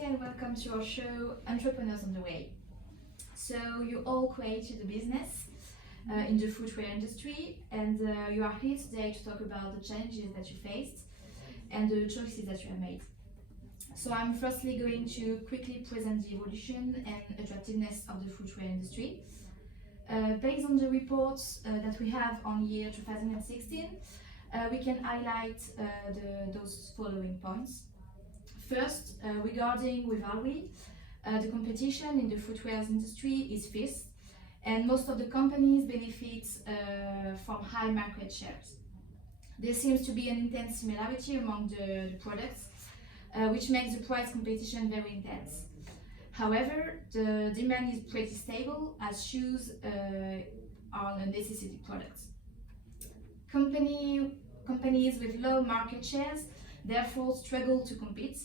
Julie, and welcome to our show Entrepreneurs on the Way. So you all created a business in the footwear industry, and you are here today to talk about the challenges that you faced and the choices that you have made. So I'm firstly going to quickly present the evolution and attractiveness of the footwear industry. Based on the reports that we have on year 2016, we can highlight those following points. First, regarding Rivalry, the competition in the footwear industry is fierce, and most of the companies benefit from high market shares. There seems to be an intense similarity among the products, which makes the price competition very intense. However, the demand is pretty stable as shoes are a necessity product. Companies with low market shares therefore struggle to compete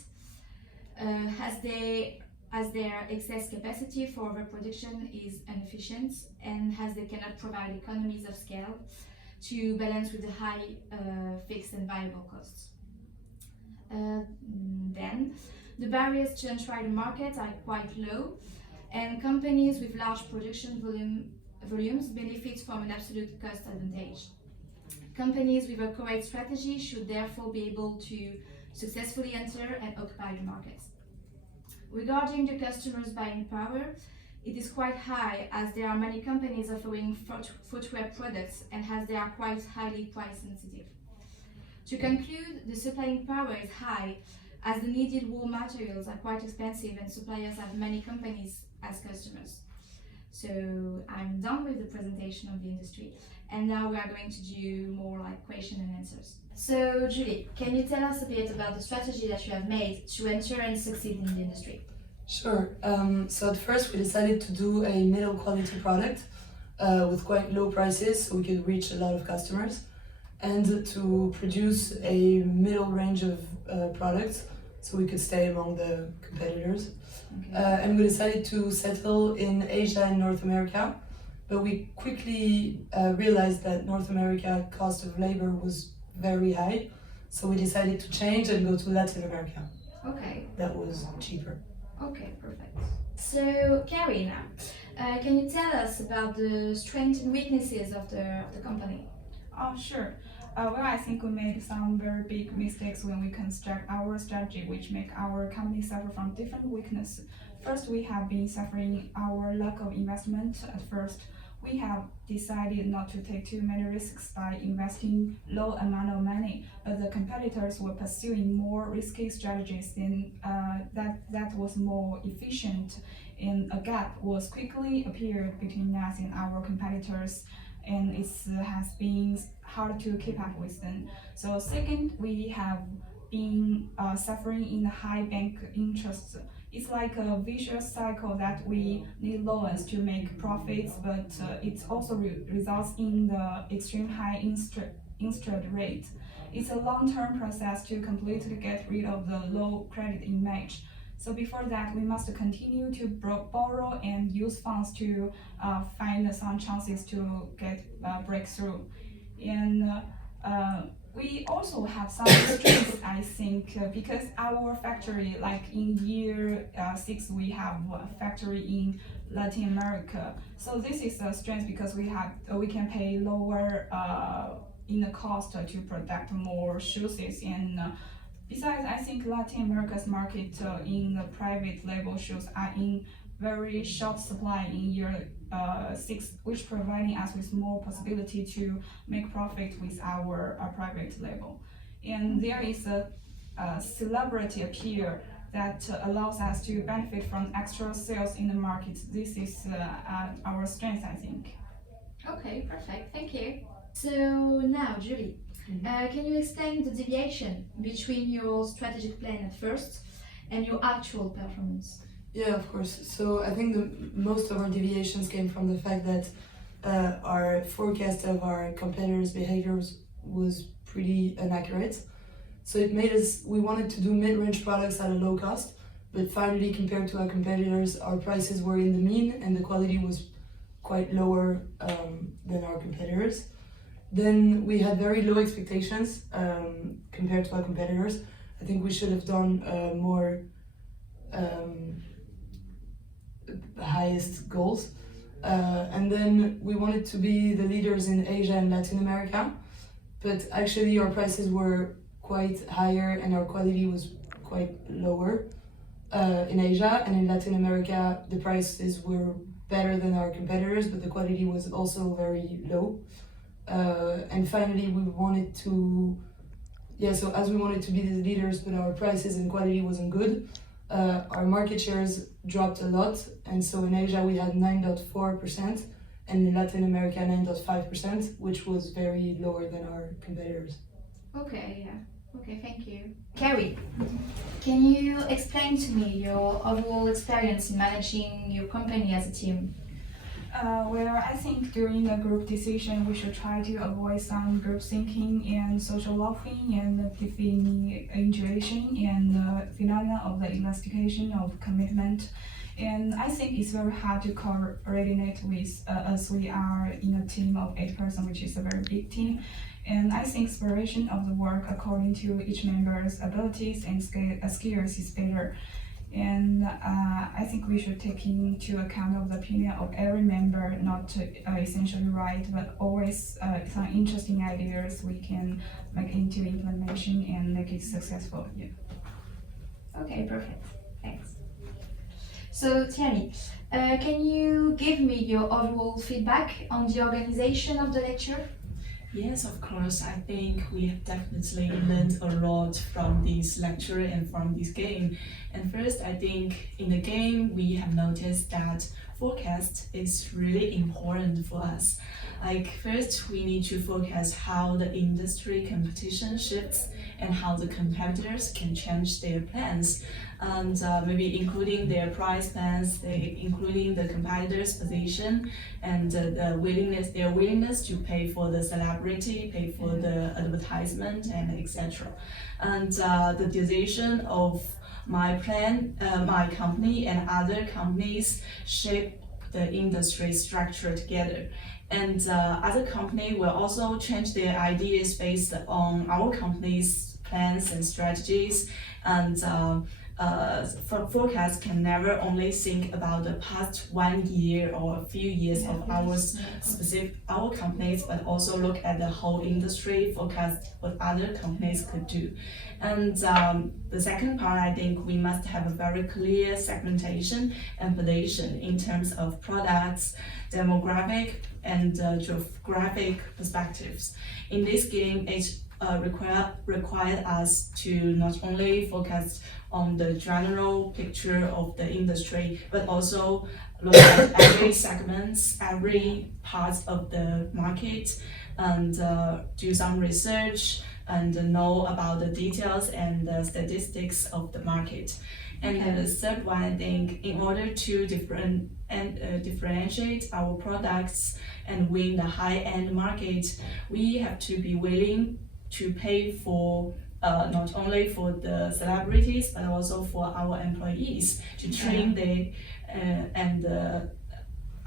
as their excess capacity for overproduction is inefficient and as they cannot provide economies of scale to balance with the high fixed and variable costs. Then, the barriers to enter the market are quite low, and companies with large production volumes benefit from an absolute cost advantage. Companies with a correct strategy should therefore be able to successfully enter and occupy the market. Regarding the customers' buying power, it is quite high as there are many companies offering footwear products and as they are quite highly price sensitive. To conclude, the supplying power is high as the needed raw materials are quite expensive and suppliers have many companies as customers. So I'm done with the presentation of the industry, and now we are going to do more like question and answers. So Julie, can you tell us a bit about the strategy that you have made to enter and succeed in the industry? Sure. So at first we decided to do a middle quality product with quite low prices so we could reach a lot of customers, and to produce a middle range of products so we could stay among the competitors. Okay. And we decided to settle in Asia and North America, but we quickly realized that North America cost of labor was very high, so we decided to change and go to Latin America. Okay. That was cheaper. Okay, perfect. So Carrie, now, can you tell us about the strengths and weaknesses of the company? Oh, sure. Well, I think we made some very big mistakes when we construct our strategy, which make our company suffer from different weaknesses. First, we have been suffering our lack of investment. At first, we have decided not to take too many risks by investing low amount of money, but the competitors were pursuing more risky strategies and that was more efficient, and a gap was quickly appeared between us and our competitors, and it has been hard to keep up with them. So second, we have been suffering in high bank interest. It's like a vicious cycle that we need loans to make profits, but it also results in the extreme high interest rate. It's a long-term process to completely get rid of the low credit image. So before that, we must continue to borrow and use funds to find some chances to get breakthrough. And we also have some strengths, I think, because our factory, like in year 6, we have a factory in Latin America. So this is a strength because we can pay lower in the cost to product more shoes, and besides, I think Latin America's market in the private label shoes are in very short supply in year 6, which providing us with more possibility to make profit with our private label. And there is a celebrity appeal that allows us to benefit from extra sales in the market. This is our strength, I think. Okay, perfect. Thank you. So now, Julie, can you explain the deviation between your strategic plan at first and your actual performance? Yeah, of course. So I think most of our deviations came from the fact that our forecast of our competitors' behaviors was pretty inaccurate. So it made we wanted to do mid-range products at a low cost, but finally compared to our competitors, our prices were in the mean and the quality was quite lower than our competitors. Then we had very low expectations compared to our competitors. I think we should have done more highest goals. And then we wanted to be the leaders in Asia and Latin America, but actually our prices were quite higher and our quality was quite lower in Asia, and in Latin America the prices were better than our competitors, but the quality was also very low. And finally we wanted to, so as we wanted to be the leaders but our prices and quality wasn't good, our market shares dropped a lot, and so in Asia we had 9.4% and in Latin America 9.5%, which was very lower than our competitors. Okay, yeah. Okay, thank you. Carrie, can you explain to me your overall experience in managing your company as a team? Well, I think during a group decision, we should try to avoid some group thinking and social loafing and individuation and the phenomena of the investigation of commitment. And I think it's very hard to coordinate with as we are in a team of 8 persons, which is a very big team. And I think inspiration of the work according to each member's abilities and skills is better. And I think we should take into account of the opinion of every member, not essentially right, but always some interesting ideas we can make into implementation and make it successful. Yeah. Okay, perfect. Thanks. So Thierry, can you give me your overall feedback on the organization of the lecture? Yes, of course. I think we have definitely learned a lot from this lecture and from this game. And first, I think in the game, we have noticed that forecast is really important for us. Like first, we need to focus how the industry competition shifts and how the competitors can change their plans, and maybe including their price plans, including the competitors' position, and their willingness to pay for the celebrity, pay for the advertisement, and etc. And the decision of my plan, my company, and other companies shape the industry structure together. And other company will also change their ideas based on our company's plans and strategies. And forecast can never only think about the past 1 year or a few years of our companies, but also look at the whole industry, forecast what other companies could do. And the second part, I think we must have a very clear segmentation and position in terms of products, demographic, and geographic perspectives. In this game, it required us to not only focus on the general picture of the industry, but also look at every segments, every part of the market, and do some research and know about the details and the statistics of the market. And then the third one, I think, in order to differentiate our products and win the high-end market, we have to be willing to pay for not only for the celebrities, but also for our employees to train them, and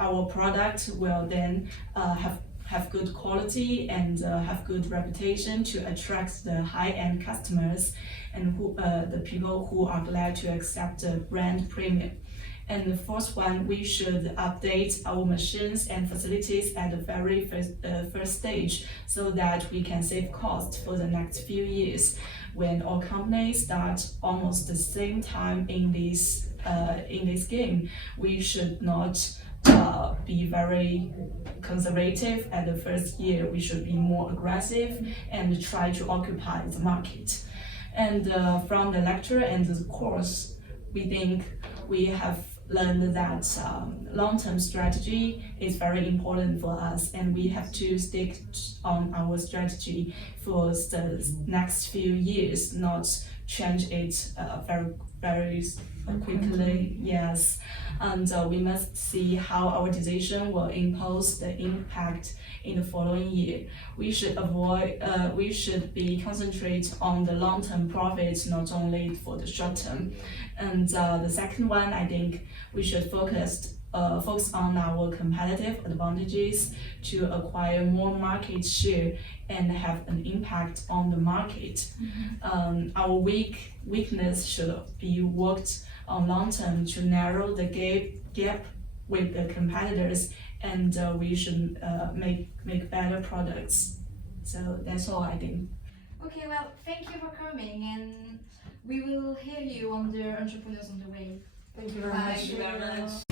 our product will then have good quality and have good reputation to attract the high-end customers and the people who are glad to accept the brand premium. And the fourth one, we should update our machines and facilities at the very first stage so that we can save cost for the next few years. When all companies start almost the same time in this game, we should not be very conservative at the first year. We should be more aggressive and try to occupy the market. And from the lecture and the course, we think we have learned that long-term strategy is very important for us, and we have to stick on our strategy for the next few years, not change it very quickly. Yes, and we must see how our decision will impose the impact in the following year. We should be concentrate on the long-term profits, not only for the short term. And the second one, I think we should focus focus on our competitive advantages to acquire more market share and have an impact on the market. Our weakness should be worked on long term to narrow the gap with the competitors, and we should make better products. So that's all I think. Okay, well, thank you for coming, and we will hear you on the Entrepreneurs on the Way. Thank you very Bye. much. Thank you very much.